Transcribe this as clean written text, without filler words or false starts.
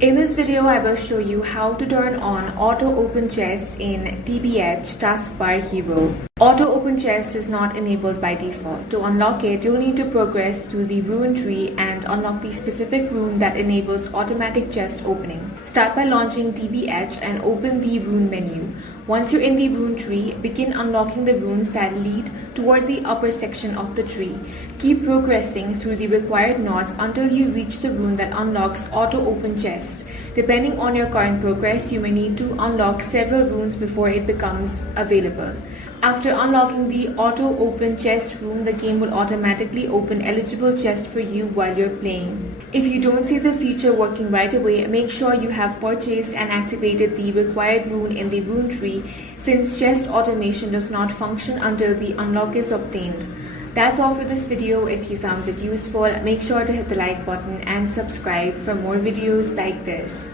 In this video, I will show you how to turn on Auto Open Chest in TBH Taskbar Hero. Auto Open Chest is not enabled by default. To unlock it, you'll need to progress through the rune tree and unlock the specific rune that enables automatic chest opening. Start by launching TBH and open the rune menu. Once you're in the rune tree, begin unlocking the runes that lead toward the upper section of the tree. Keep progressing through the required nodes until you reach the rune that unlocks Auto Open Chest. Depending on your current progress, you may need to unlock several runes before it becomes available. After unlocking the Auto Open Chest rune, the game will automatically open eligible chests for you while you're playing. If you don't see the feature working right away, make sure you have purchased and activated the required rune in the rune tree, since chest automation does not function until the unlock is obtained. That's all for this video. If you found it useful, make sure to hit the like button and subscribe for more videos like this.